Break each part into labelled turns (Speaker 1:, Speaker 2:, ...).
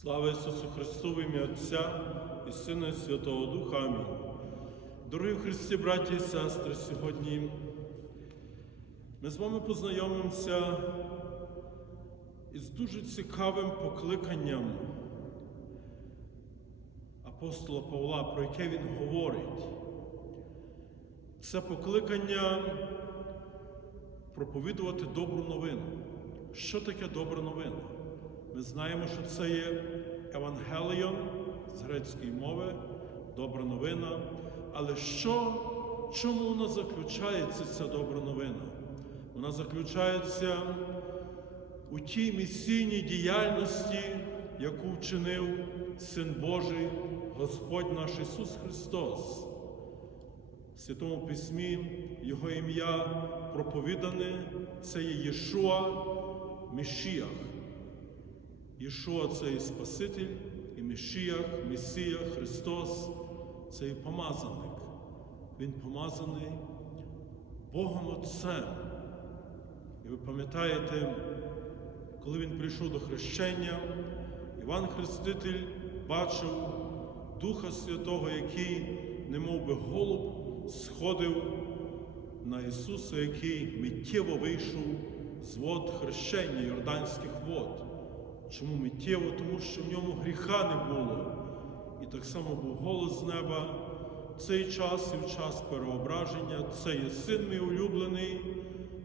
Speaker 1: Слава Ісусу Христу, в ім'я Отця і Сина і Святого Духа. Амінь. Дорогі Христі, браті і сестри, сьогодні ми з вами познайомимося із дуже цікавим покликанням апостола Павла, про яке він говорить. Це покликання проповідувати добру новину. Що таке добра новина? Ми знаємо, що це є Евангеліон з грецької мови, добра новина. Але що, чому вона заключається, ця добра новина? Вона заключається у тій місійній діяльності, яку вчинив Син Божий, Господь наш Ісус Христос. В Святому Письмі Його ім'я проповідане, це є Єшуа Мешіях. Єшуа це і Спаситель, і Мешіях, Месія, Христос, це і помазаник. Він помазаний Богом Отцем. І ви пам'ятаєте, коли він прийшов до хрещення, Іван Хреститель бачив Духа Святого, який, немов би голуб, сходив на Ісуса, який миттєво вийшов з вод хрещення Йорданських вод. Чому миттєво? Тому що в ньому гріха не було. І так само був голос з неба. Цей час і в час переображення, це є син мій улюблений,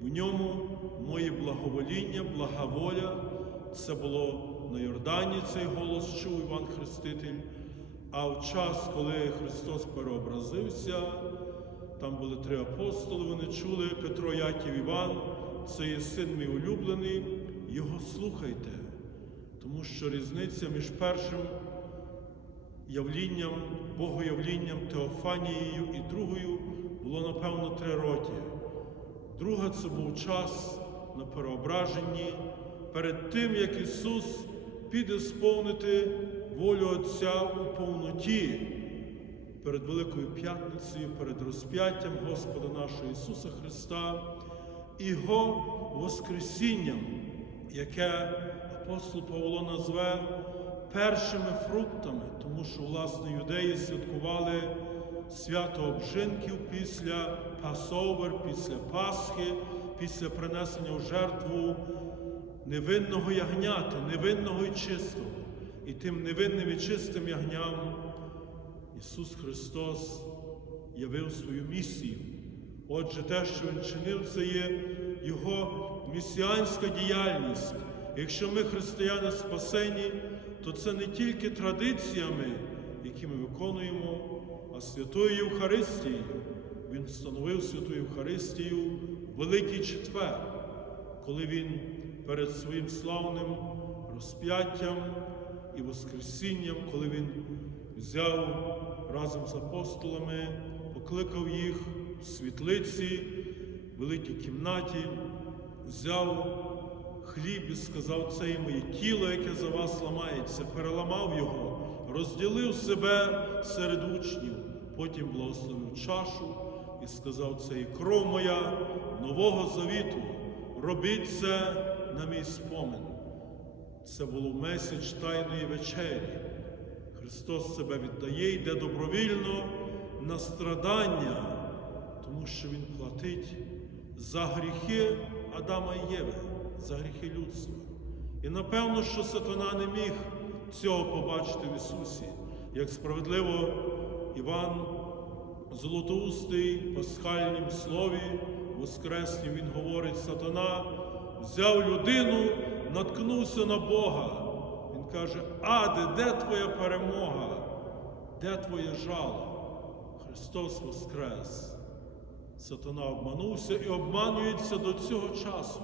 Speaker 1: в ньому моє благовоління, благоволя. Це було на Йордані цей голос чув Іван Хреститель. А в час, коли Христос переобразився, там були три апостоли, вони чули Петро, Яків, Іван, це є син мій улюблений, його слухайте. Тому що різниця між першим явлінням, богоявлінням Теофанією і другою було, напевно, три роки. Друга це був час на переображенні, перед тим, як Ісус піде сповнити волю Отця у повноті перед Великою П'ятницею, перед розп'яттям Господа нашого Ісуса Христа і Його Воскресінням, яке апостол Павло назве першими фруктами, тому що, власне, юдеї святкували свято обжинків після Пасовер, після Пасхи, після принесення в жертву невинного ягняти, невинного і чистого. І тим невинним і чистим ягням Ісус Христос явив свою місію. Отже, те, що Він чинив, це є Його місіанська діяльність. Якщо ми, християни, спасені, то це не тільки традиціями, які ми виконуємо, а святою Євхаристією. Він встановив святу Євхаристію Великий Четвер, коли Він перед своїм славним розп'яттям і Воскресінням, коли Він взяв разом з апостолами, покликав їх в світлиці, в великій кімнаті, взяв хліб і сказав, це є моє тіло, яке за вас ламається, переламав його, розділив себе серед учнів, потім благословив чашу і сказав, це і кров моя нового завіту. Робіть це на мій спомин. Це було меседж Тайної вечері. Христос себе віддає, йде добровільно на страдання, тому що Він платить за гріхи Адама і Єви, за гріхи людства. І напевно, що сатана не міг цього побачити в Ісусі, як справедливо Іван Золотоустий в пасхальнім слові Воскреснім він говорить, сатана взяв людину, наткнувся на Бога. Він каже, Аде, де твоя перемога? Де твоє жало? Христос Воскрес. Сатана обманувся і обманюється до цього часу.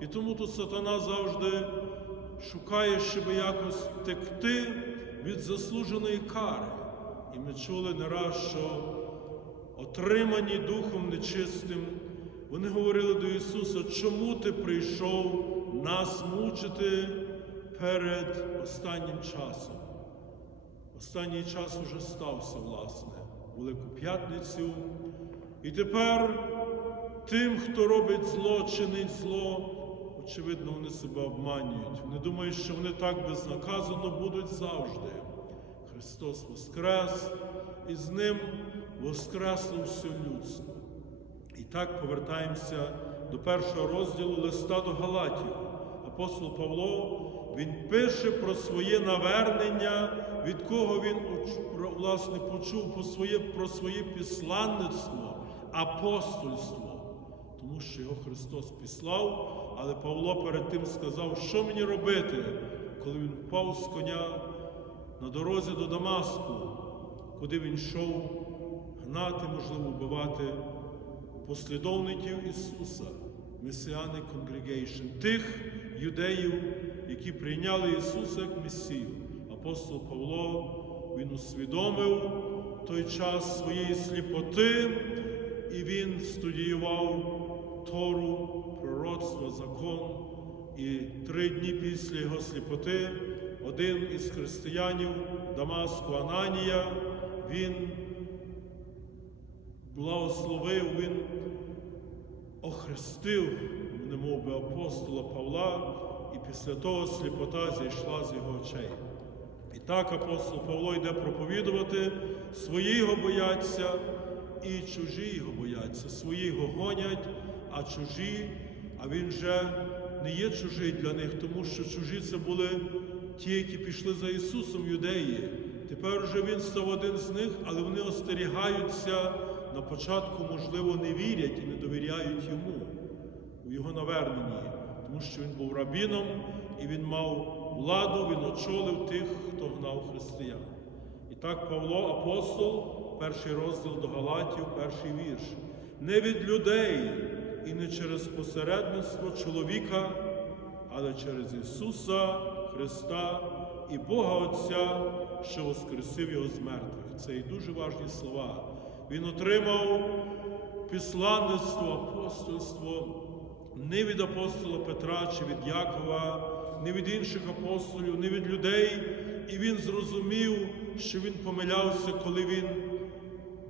Speaker 1: І тому тут сатана завжди шукає, щоб якось втекти від заслуженої кари. І ми чули не раз, що отримані Духом нечистим, вони говорили до Ісуса, чому ти прийшов нас мучити перед останнім часом? Останній час уже стався, власне, Велику П'ятницю. І тепер тим, хто робить зло, чинить зло, очевидно, вони себе обманюють. Вони думають, що вони так безнаказано будуть завжди. Христос Воскрес, і з Ним воскресло все людство. І так повертаємося до першого розділу листа до Галатів. Апостол Павло він пише про своє навернення, від кого він власне почув про своє, про своє післанництво, апостольство. Тому що його Христос післав, але Павло перед тим сказав, що мені робити, коли він впав з коня на дорозі до Дамаску, куди він йшов гнати, можливо, вбивати послідовників Ісуса, Messianic Congregation, тих юдеїв, які прийняли Ісуса як Месію. Апостол Павло він усвідомив той час своєї сліпоти, і він студіював Тору, пророцтво, закон. І три дні після його сліпоти один із християнів Дамаску Ананія, він благословив, він охрестив, немов би апостола Павла, і після того сліпота зійшла з його очей. І так апостол Павло йде проповідувати, свої його бояться, і чужі його бояться. Свої його гонять, а чужі, а він вже не є чужий для них, тому що чужі це були ті, які пішли за Ісусом юдеї. Тепер вже він став один з них, але вони остерігаються на початку, можливо, не вірять і не довіряють йому у його наверненні, тому що він був рабіном і він мав владу, він очолив тих, хто гнав християн. І так Павло, апостол, перший розділ до Галатів, перший вірш. Не від людей і не через посередництво чоловіка, але через Ісуса Христа і Бога Отця, що воскресив Його з мертвих. Це і дуже важні слова. Він отримав післанництво, апостольство не від апостола Петра чи від Якова, не від інших апостолів, не від людей. І він зрозумів, що він помилявся, коли він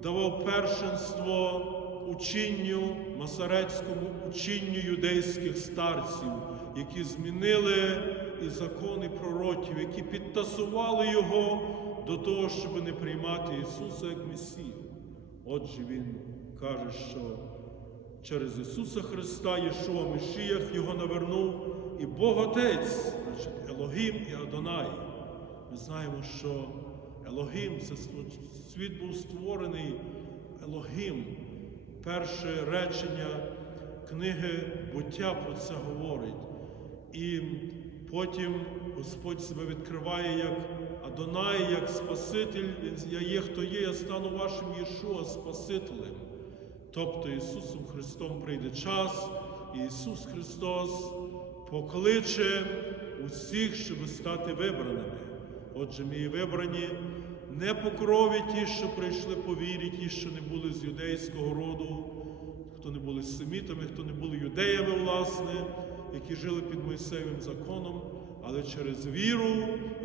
Speaker 1: давав першинство учінню, масарецькому учінню юдейських старців, які змінили і закони пророків, які підтасували його до того, щоб не приймати Ісуса як Месію. Отже, Він каже, що через Ісуса Христа, Єшуа Мешіях його навернув і Бог Отець, значить Елогім і Адонай. Ми знаємо, що Елогім це світ був створений Елогім. Перше речення книги буття про це говорить. І потім Господь себе відкриває як Адонай, як Спаситель. Я є, хто є, я стану вашим Єшуа Спасителем. Тобто Ісусом Христом прийде час, і Ісус Христос покличе усіх, щоб стати вибраними. Отже, є вибрані не по крові ті, що прийшли по вірі, ті, що не були з юдейського роду, хто не були семітами, хто не були юдеями, власне, які жили під Мойсеєвим законом, але через віру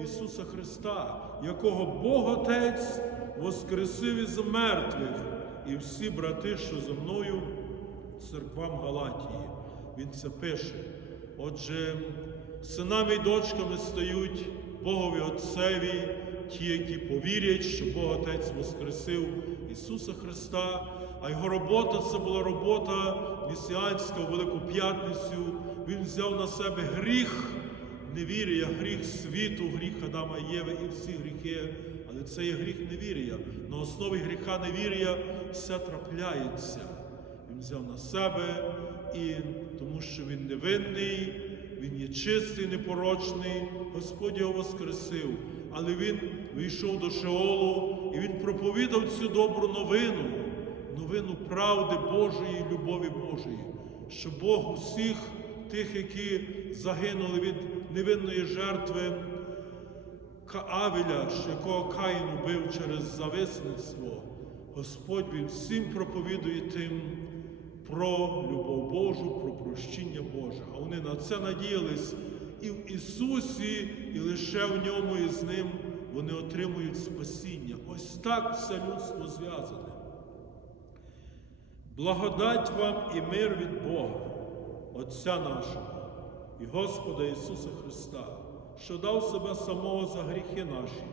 Speaker 1: Ісуса Христа, якого Бог Отець воскресив із мертвих, і всі брати, що зо мною, церквам Галатії. Він це пише. Отже, синами і дочками стають Богові Отцеві, ті, які повірять, що Бог Отець воскресив Ісуса Христа, а його робота це була робота місіанська у Велику П'ятницю. Він взяв на себе гріх невір'я, гріх світу, гріх Адама і Єви і всі гріхи. Але це є гріх невір'я. На основі гріха невір'я все трапляється. Він взяв на себе, і тому що він невинний, він є чистий, непорочний, Господь його воскресив. Але він вийшов до Шеолу і він проповідав цю добру новину, новину правди Божої, любові Божої, що Бог усіх тих, які загинули від невинної жертви Авеля, що якого Каїн убив через зависництво, Господь він всім проповідує тим про любов Божу, про прощення Боже. А вони на це надіялись і в Ісусі, і лише в ньому і з ним вони отримують спасіння. Ось так все людство зв'язане. Благодать вам і мир від Бога, Отця нашого і Господа Ісуса Христа, що дав себе самого за гріхи наші,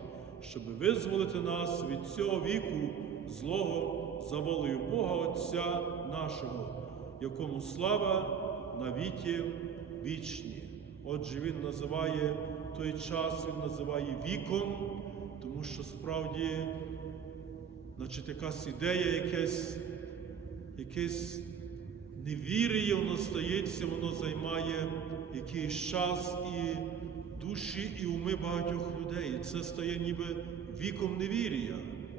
Speaker 1: щоб визволити нас від цього віку злого за волею Бога Отця нашого, якому слава навіки вічні. Отже, Він називає той час, Він називає віком, тому що справді, значить, якась ідея, якесь, якесь невір'я, воно стається, воно займає якийсь час і душі, і уми багатьох людей. І це стає ніби віком невір'я.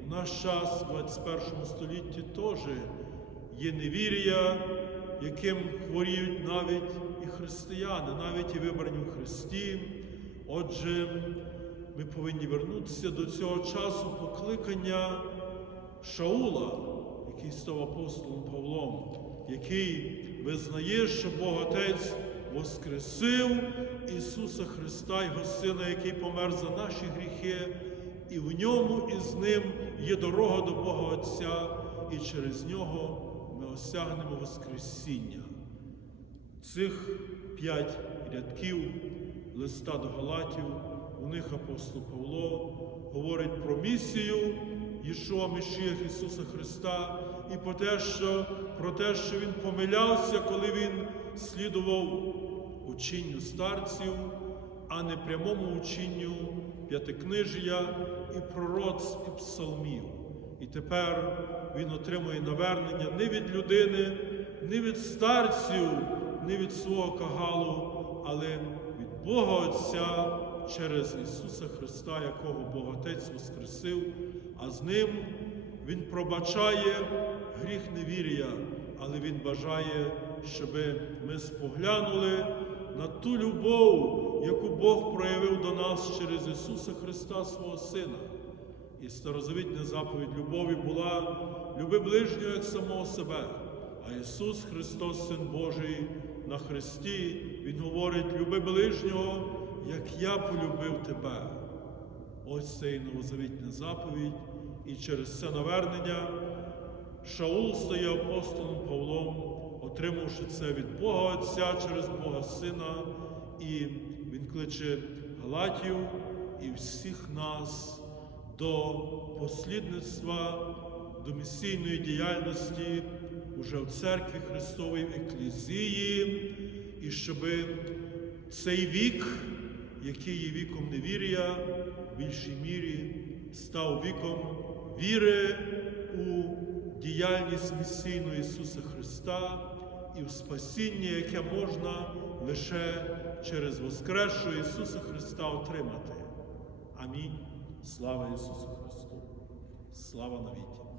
Speaker 1: У наш час, в 21 столітті, теж є невір'я, яким хворіють навіть і християни, навіть і вибрані в Христі. Отже, ми повинні вернутися до цього часу покликання Шаула, який став апостолом Павлом, який визнає, що Бог Отець воскресив Ісуса Христа, Його Сина, який помер за наші гріхи, і в ньому і з ним є дорога до Бога Отця, і через нього ми осягнемо Воскресіння. Цих п'ять рядків листа до Галатів, у них апостол Павло говорить про місію Єшуа Мешіях Ісуса Христа і про те, що, про те, що Він помилявся, коли Він слідував учінню старців, а не прямому учінню п'ятикнижія і пророцтв і псалмів. І тепер він отримує навернення не від людини, не від старців, не від свого кагалу, але Бога Отця через Ісуса Христа, якого Бог Отець воскресив, а з ним Він пробачає гріх невір'я, але Він бажає, щоб ми споглянули на ту любов, яку Бог проявив до нас через Ісуса Христа, свого Сина. І старозавітня заповідь любові була люби ближнього як самого себе. А Ісус Христос, Син Божий, на Христі, Він говорить, люби ближнього, як я полюбив тебе. Ось це і новозавітня заповідь, і через це навернення Шаул стає апостолом Павлом, отримавши це від Бога Отця через Бога Сина, і Він кличе Галатів і всіх нас до послідництва, до місійної діяльності уже в церкві Христової в Еклізії, і щоб цей вік, який є віком невір'я, в більшій мірі став віком віри у діяльність місійну Ісуса Христа і в спасіння, яке можна лише через Воскресшого Ісуса Христа отримати. Амінь. Слава Ісусу Христу! Слава навіки!